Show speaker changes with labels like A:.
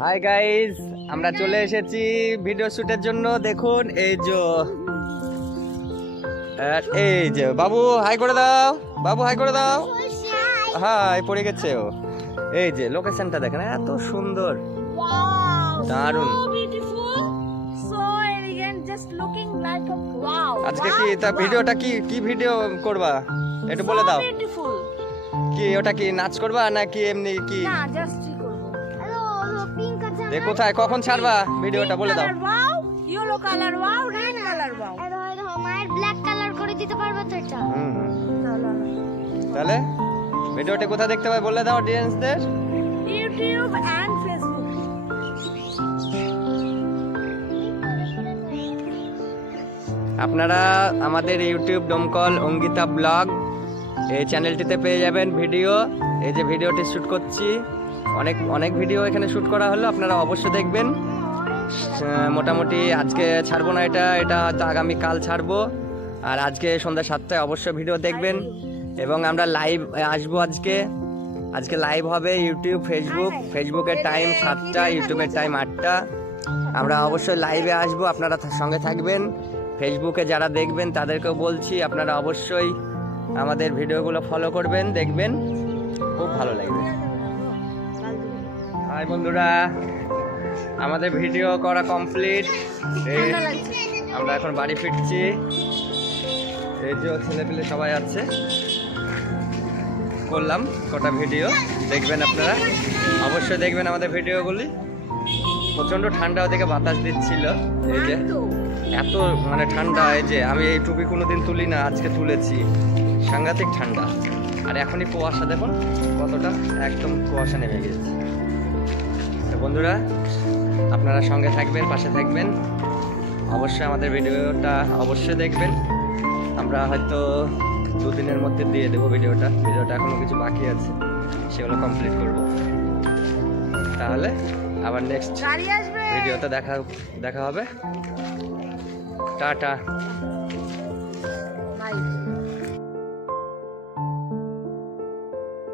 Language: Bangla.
A: হাই গাইস আমরা চলে এসেছি ভিডিও শুটের জন্য। দেখুন এই যে এই যে বাবু হাই করে দাও। বাবু হাই করে দাও। হাই পড়ে গেছে ও। এই যে লোকেশনটা দেখেন এত সুন্দর! দারুণ। আজকে কি তা ভিডিওটা কি কি ভিডিও করবা? একটু বলে দাও। কি ওটা কি নাচ করবা নাকি এমনি কি?
B: না জাস্ট
A: কোথায় কখন ছাড়বা ভিডিওটা বলে দাও
B: yellow colour wow red colour wow
C: মায়ের ব্ল্যাক কালার করে দিতে তো এটা।
A: তাহলে ভিডিওটা কোথায় দেখতে পাই বলে দাও অডিয়েন্সদের
B: ইউটিউব এন্ড ফেসবুক
A: আপনারা আমাদের ইউটিউব ডমকল অঙ্গিতা ব্লগ এই চ্যানেলটিতে পেয়ে যাবেন ভিডিও এই যে ভিডিওটি শ্যুট করছি অনেক অনেক ভিডিও এখানে শ্যুট করা হলো, আপনারা অবশ্যই দেখবেন। মোটামুটি আজকে ছাড়বো না এটা এটা হয়তো আগামীকাল ছাড়বো। আর আজকে সন্ধ্যা সাতটায় অবশ্যই ভিডিও দেখবেন। এবং আমরা লাইভ আসব আজকে। আজকে লাইভ হবে ইউটিউব ফেসবুক ফেসবুকের টাইম সাতটা ইউটিউবের টাইম আটটা। আমরা অবশ্যই লাইভে আসব, আপনারা সঙ্গে থাকবেন। ফেসবুকে যারা দেখবেন, তাদেরকেও বলছি, আপনারা অবশ্যই আমাদের ভিডিওগুলো ফলো করবেন, দেখবেন। খুব ভালো লাগবে। হাই বন্ধুরা আমাদের ভিডিও করা কমপ্লিট আমরা এখন বাড়ি ফিরছি। এই যে ছেলেপেলে সবাই আছে। করলাম কটা ভিডিও। দেখবেন আপনারা। অবশ্যই দেখবেন আমাদের ভিডিওগুলি। প্রচণ্ড ঠান্ডা ওদিকে বাতাস দিচ্ছিল। এই যে এত মানে ঠান্ডা এই যে আমি এই টুপি কোনোদিন তুলি না আজকে তুলেছি। সাংঘাতিক ঠান্ডা। আর এখনই কুয়াশা দেখুন কতটা একদম কুয়াশা নেমে গেছে। বন্ধুরা আপনারা সঙ্গে থাকবেন পাশে থাকবেন। অবশ্যই আমাদের ভিডিওটা অবশ্যই দেখবেন। আমরা হয়তো দুদিনের মধ্যে দিয়ে দেবো ভিডিওটা। ভিডিওটা এখনও কিছু বাকি আছে সেগুলো কমপ্লিট করব। তাহলে আবার নেক্সট ভিডিওতে দেখা দেখা হবে। টাটা!